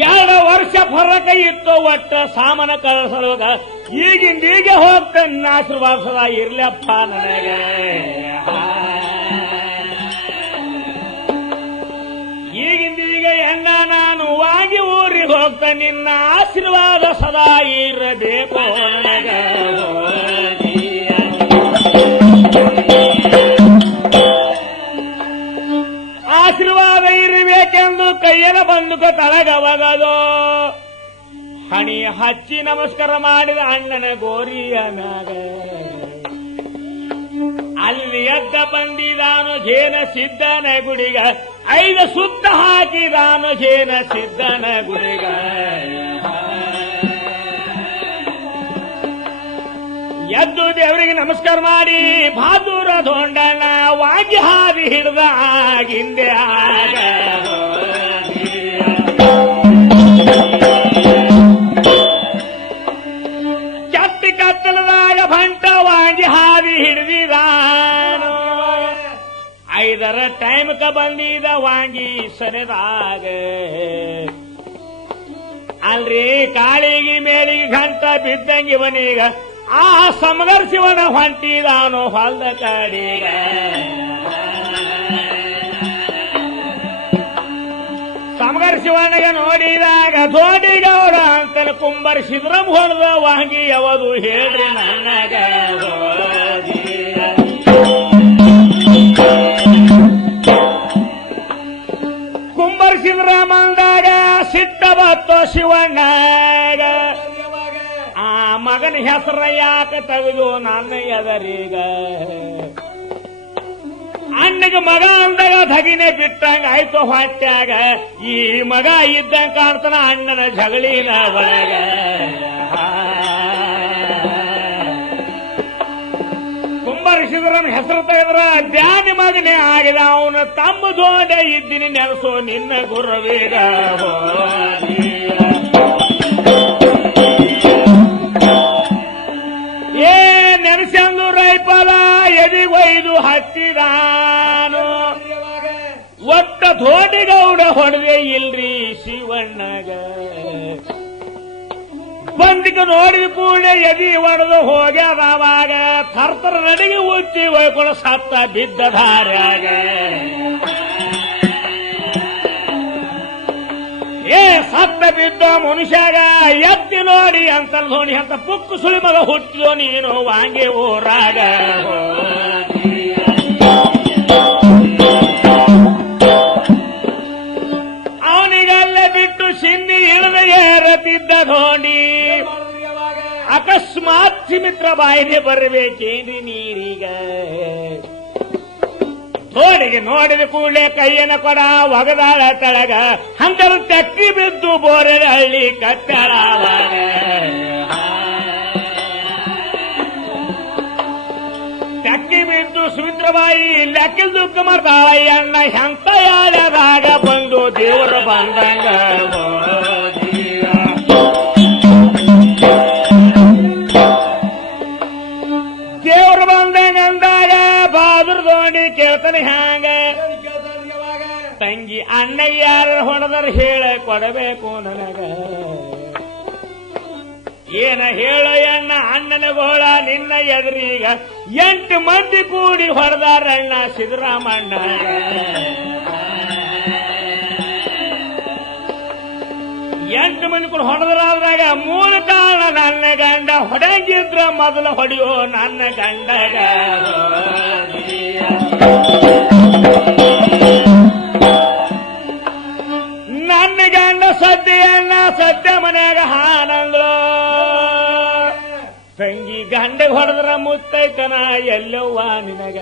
2 ವರ್ಷ ಫರಕ ಇತ್ತು ಒಟ್ಟ ಸಾಮಾನ ಕಳಿಸಲುಗ ಈಗಿಂದೀಗೆ ಹೋಗ್ತಾನ ಆಶೀರ್ವಾದ ಇರ್ಲಪ್ಪ ನನಗೆ ಈಗಿಂದೀಗೆ ಹೆಣ್ಣ ನಾನು ವಾಗಿ ಊರಿಗೆ ಹೋಗ್ತ ನಿನ್ನ ಆಶೀರ್ವಾದ ಸದಾ ಇರಬೇಕು ನನಗೆ ಆಶೀರ್ವಾದ ಇರಬೇಕೆಂದು ಕೈಯನ ಬಂದುಕ ತಳಗವಗದು ಹಣಿ ಹಚ್ಚಿ ನಮಸ್ಕಾರ ಮಾಡಿದ ಅಣ್ಣನ ಗೋರಿಯ ಮ್ಯಾಗ ಅಲ್ಲಿ ಎದ್ದ ಬಂದಿದಾನು ಜೇನ ಸಿದ್ದನ ಗುಡಿಗ 5 ಸುತ್ತ ಹಾಕಿದಾನು ಜೇನ ಸಿದ್ದನ ಗುಡಿಗ ಎದ್ದು ದೇವರಿಗೆ ನಮಸ್ಕಾರ ಮಾಡಿ ಬಹಾದೂರ ಧೋಂಡನ ವಾಗಿ ಹಾದಿ ಹಿಡ್ದ ಆಗಿಂದೆ ಆಗ ಚಟ್ಟಿ ಕತ್ತಲದಾಗ ಬಂಟ ವಾಗಿ ಹಾದಿ ಹಿಡಿದಿದಾನು 5ರ ಟೈಮ್ಕ ಬಂದಿದ ವಾಂಗಿ ಸರಿದಾಗ ಅಲ್ರಿ ಕಾಳಿಗೆ ಮೇಳಿಗೆ ಗಂಟ ಬಿದ್ದಂಗೆ ಇವನೀಗ ಆ ಸಮಗರ್ ಶಿವನ ಹೊಂಟಿದಾನು ಹೊಲ್ದ ಕಡಿಗ ಸಮಗರ್ ಶಿವನಿಗೆ ನೋಡಿದಾಗ ದೋಡಿಗೌಡ ಅಂತನ ಕುಂಬರ್ ಸಿದ್ರಂ ಹೊಡೆದ ವಾಂಗಿ ಯಾವುದು ಹೇಳ್ರಿ ನನಗ ಕುಂಬರ್ ಸಿದ್ರಾಮ ಅಂದಾಗ ಸಿಟ್ಟ ಬತ್ತೋ ಶಿವಣ್ಣಗ ಆ ಮಗನ ಹೆಸರ ಯಾಕೆ ತೆಗೆದು ನನ್ನ ಎದರೀಗ ಅಣ್ಣಗೆ ಮಗ ಅಂದಾಗ ಧಗಿನೆ ಬಿಟ್ಟಂಗ ಆಯ್ತು ಹೊಟ್ಯಾಗ ಈ ಮಗ ಇದ್ದಂಗ ಕಾಣ್ತಾನ ಅಣ್ಣನ ಜಗಳಿನ ಒಳಗ ಕುಂಬರಿಸಿದ್ರನ ಹೆಸರು ತೆಗೆದ್ರ ಧ್ಯಾನ ಮಗನೇ ಆಗಿದೆ ಅವನು ತಮ್ಮ ದೋಡೆ ಇದ್ದೀನಿ ನೆನಸೋ ನಿನ್ನ ಗುರುವೇಗ ನೆನೆಸಂದು ರೈಪಲ ಎದಿಗೊಯ್ದು ಹತ್ತಿದಾನು ಒಟ್ಟ ಧೋಡಿಗೌಡ ಹೊಡೆದೆ ಇಲ್ರಿ ಶಿವಣ್ಣಗ ಬಂದಿಕ ನೋಡಿದ ಕೂಡಲೇ ಎದಿ ಒಡೆದು ಹೋಗ್ಯದವಾಗ ಥರ್ತರ ನಡಿಗೆ ಉಚ್ಚಿ ಒಯ್ಕೊಂಡು ಸತ್ತ ಬಿದ್ದ ಧಾರ್ಯಾಗ ಸತ್ತ ಬಿದ್ದ ಮನುಷ್ಯಾಗ ಎತ್ತಿ ನೋಡಿ ಅಂತ ನೋಡಿ ಅಂತ ಪುಕ್ಕು ಸುಳಿ ಮಗ ಹುಟ್ಟಿದೋ ನೀನು ವಾಂಗಿ ಊರಾಗ ಅವನಿಗೆಲ್ಲ ಬಿಟ್ಟು ಸಿನ್ನಿ ಇಳಿದ ಏರತಿದ್ದ ಧೋಂಡಿ ಅಕಸ್ಮಾತ್ ಸಿಮಿತ್ರ ಬಾಯಿಗೆ ಬರಬೇಕೇನ್ರಿ ನೀರೀಗ ಧೋಣಿಗೆ ನೋಡಿದ ಕೂಡಲೇ ಕೈಯನ ಕೊಡ ಒಗದಾಳ ತಳಗ ಹಂತರ ತೆಕ್ಕಿ ಬಿದ್ದು ಬೋರೆದ ಹಳ್ಳಿ ಕಟ್ಟಳಾವಾಗ ತೆಕ್ಕಿ ಬಿದ್ದು ಸುಮಿತ್ರಬಾಯಿ ಲೆಕ್ಕಲ್ ದುಃಖ ಮಾಡ್ತಾಳ ಅಣ್ಣ ಹೆಂತ ಯಾಳ್ಯದಾಗ ಬಂದು ದೇವರು ಬಂದಂಗ ದೇವರು ಬಂದಂಗ ಅಂದಾಗ ಬಾದುರ್ ಧೋಂಡಿ ಕೇಳ್ತಾನೆ ಹ್ಯಾಂಗ ತಂಗಿ ಅಣ್ಣ ಯಾರ ಹೊಡೆದ್ರ ಹೇಳ ಕೊಡಬೇಕು ನನಗ ಏನ ಹೇಳ ಅಣ್ಣ ಅಣ್ಣನ ಗೋಳ ನಿನ್ನ ಎದುರೀಗ 8 ಮಂದಿ ಕೂಡಿ ಹೊಡೆದಾರಣ್ಣ ಸಿದ್ದರಾಮಣ್ಣ 8 ಮಂದಿ ಕೂಡ ಹೊಡೆದ್ರಾದಾಗ ಮೂಲ ಕಾರಣ ನನ್ನ ಗಂಡ ಹೊಡಂಗಿದ್ರ ಮೊದಲು ಹೊಡೆಯೋ ನನ್ನ ಗಂಡಗ ನನ್ನ ಗಂಡ ಸದ್ಯಣ್ಣ ಸದ್ಯ ಮನ್ಯಾಗ ಹಾನಂದ್ರು ತಂಗಿ ಗಂಡ ಹೊಡೆದ್ರ ಮುತ್ತೈತನ ಎಲ್ಲವ್ವ ನಿನಗ